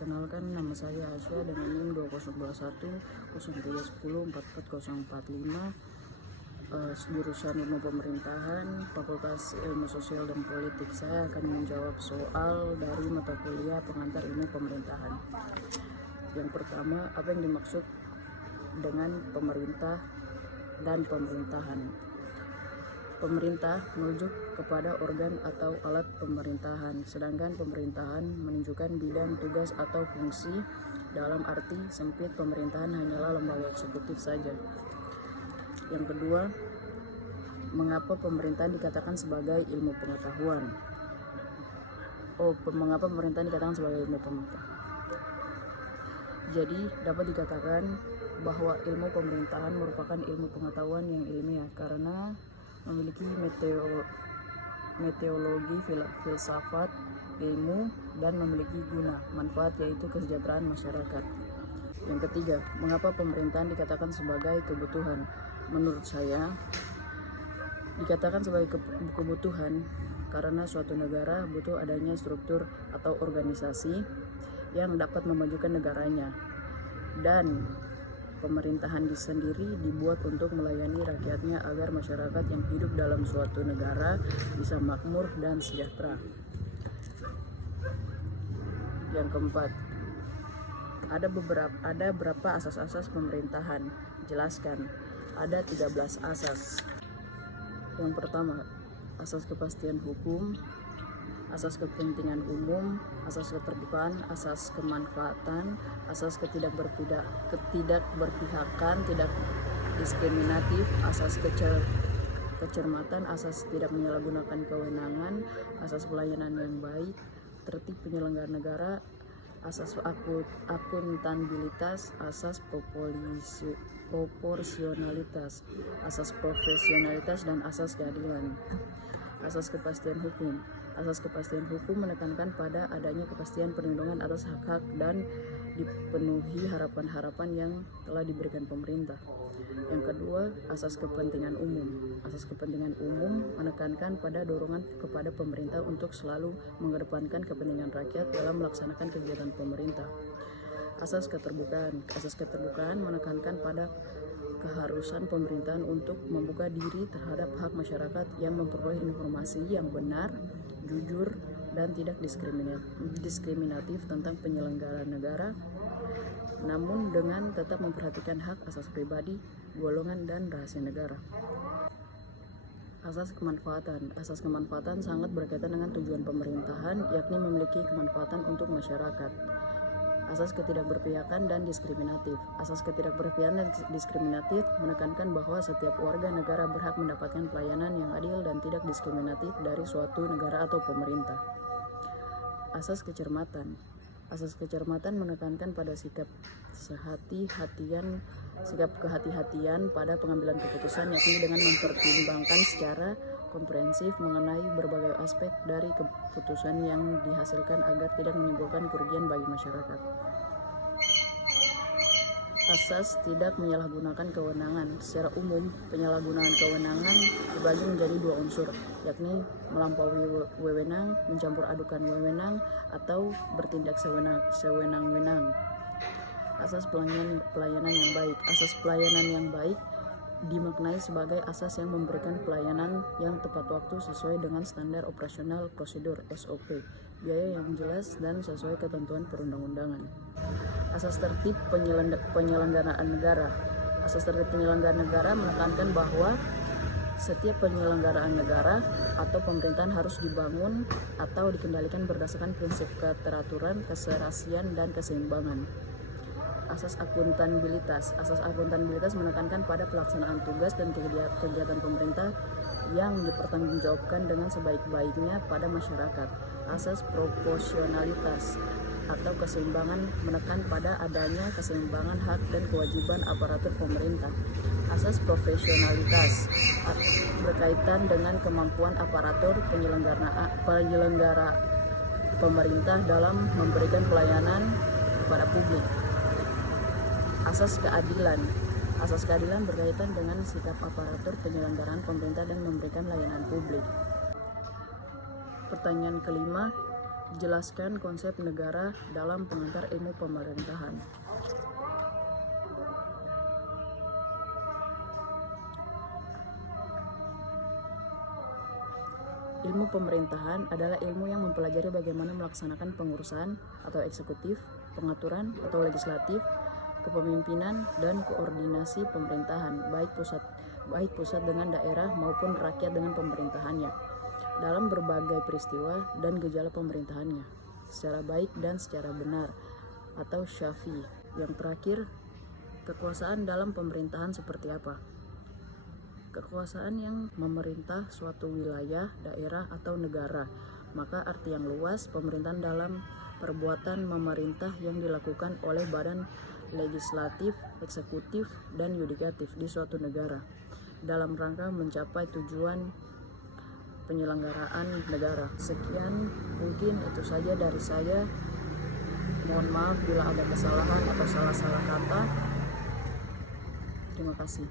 Perkenalkan, nama saya Asya dengan NIM 2021 0310 44045, jurusan Ilmu Pemerintahan, Fakultas Ilmu Sosial dan Politik. Saya akan menjawab soal dari mata kuliah pengantar Ilmu Pemerintahan. Yang pertama, apa yang dimaksud dengan pemerintah dan pemerintahan? Pemerintah merujuk kepada organ atau alat pemerintahan, sedangkan pemerintahan menunjukkan bidang tugas atau fungsi. Dalam arti sempit, pemerintahan hanyalah lembaga eksekutif saja. Yang kedua, mengapa pemerintahan dikatakan sebagai ilmu pengetahuan? Mengapa pemerintahan dikatakan sebagai ilmu pengetahuan? Jadi, dapat dikatakan bahwa ilmu pemerintahan merupakan ilmu pengetahuan yang ilmiah karena memiliki meteorologi, filsafat, ilmu, dan memiliki guna, manfaat, yaitu kesejahteraan masyarakat. Yang ketiga, mengapa pemerintahan dikatakan sebagai kebutuhan? Menurut saya, dikatakan sebagai kebutuhan karena suatu negara butuh adanya struktur atau organisasi yang dapat memajukan negaranya, dan pemerintahan sendiri dibuat untuk melayani rakyatnya agar masyarakat yang hidup dalam suatu negara bisa makmur dan sejahtera. Yang keempat, ada berapa asas-asas pemerintahan? Jelaskan. Ada 13 asas. Yang pertama, asas kepastian hukum, asas kepentingan umum, asas keterbukaan, asas kemanfaatan, asas ketidakberpihakan, tidak diskriminatif, asas kecermatan, asas tidak menyalahgunakan kewenangan, asas pelayanan yang baik, tertib penyelenggara negara, asas akuntabilitas, asas proporsionalitas, asas profesionalitas, dan asas keadilan. Asas kepastian hukum. Asas kepastian hukum menekankan pada adanya kepastian perlindungan atas hak-hak dan dipenuhi harapan-harapan yang telah diberikan pemerintah. Yang kedua, asas kepentingan umum. Asas kepentingan umum menekankan pada dorongan kepada pemerintah untuk selalu mengedepankan kepentingan rakyat dalam melaksanakan kegiatan pemerintah. Asas keterbukaan. Asas keterbukaan menekankan pada keharusan pemerintahan untuk membuka diri terhadap hak masyarakat yang memperoleh informasi yang benar, jujur, dan tidak diskriminatif tentang penyelenggaraan negara, namun dengan tetap memperhatikan hak asasi pribadi, golongan, dan rahasia negara. Asas kemanfaatan. Asas kemanfaatan sangat berkaitan dengan tujuan pemerintahan, yakni memiliki kemanfaatan untuk masyarakat. Asas ketidakberpihakan dan diskriminatif. Asas ketidakberpihakan dan diskriminatif menekankan bahwa setiap warga negara berhak mendapatkan pelayanan yang adil dan tidak diskriminatif dari suatu negara atau pemerintah. Asas kecermatan. Asas kecermatan menekankan pada sikap kehati-hatian pada pengambilan keputusan, yakni dengan mempertimbangkan secara komprehensif mengenai berbagai aspek dari keputusan yang dihasilkan agar tidak menimbulkan kerugian bagi masyarakat. Asas tidak menyalahgunakan kewenangan. Secara umum, penyalahgunaan kewenangan dibagi menjadi dua unsur, yakni melampaui wewenang, mencampur adukan wewenang, atau bertindak sewenang-wenang. Asas pelayanan yang baik. Asas pelayanan yang baik dimaknai sebagai asas yang memberikan pelayanan yang tepat waktu sesuai dengan standar operasional prosedur (SOP), biaya yang jelas, dan sesuai ketentuan perundang-undangan. Asas tertib penyelenggaraan negara. Asas tertib penyelenggaraan negara menekankan bahwa setiap penyelenggaraan negara atau pemerintahan harus dibangun atau dikendalikan berdasarkan prinsip keteraturan, keserasian, dan keseimbangan. Asas akuntabilitas. Asas akuntabilitas menekankan pada pelaksanaan tugas dan kegiatan pemerintah yang dipertanggungjawabkan dengan sebaik-baiknya pada masyarakat. Asas proporsionalitas atau keseimbangan menekan pada adanya keseimbangan hak dan kewajiban aparatur pemerintah. Asas profesionalitas berkaitan dengan kemampuan aparatur penyelenggara pemerintah dalam memberikan pelayanan kepada publik. Asas keadilan. Asas keadilan berkaitan dengan sikap aparatur penyelenggaraan pemerintah dan memberikan layanan publik. Pertanyaan kelima, Jelaskan konsep negara dalam pengantar ilmu pemerintahan. Ilmu pemerintahan adalah ilmu yang mempelajari bagaimana melaksanakan pengurusan atau eksekutif, pengaturan atau legislatif, kepemimpinan, dan koordinasi pemerintahan, baik pusat dengan daerah maupun rakyat dengan pemerintahannya, dalam berbagai peristiwa dan gejala pemerintahannya, secara baik dan secara benar, atau syafi. Yang terakhir, kekuasaan dalam pemerintahan seperti apa? Kekuasaan yang memerintah suatu wilayah, daerah, atau negara. Maka arti yang luas, pemerintahan dalam perbuatan memerintah yang dilakukan oleh badan legislatif, eksekutif, dan yudikatif di suatu negara dalam rangka mencapai tujuan penyelenggaraan negara. Sekian, mungkin itu saja dari saya. Mohon maaf bila ada kesalahan atau salah-salah kata. Terima kasih.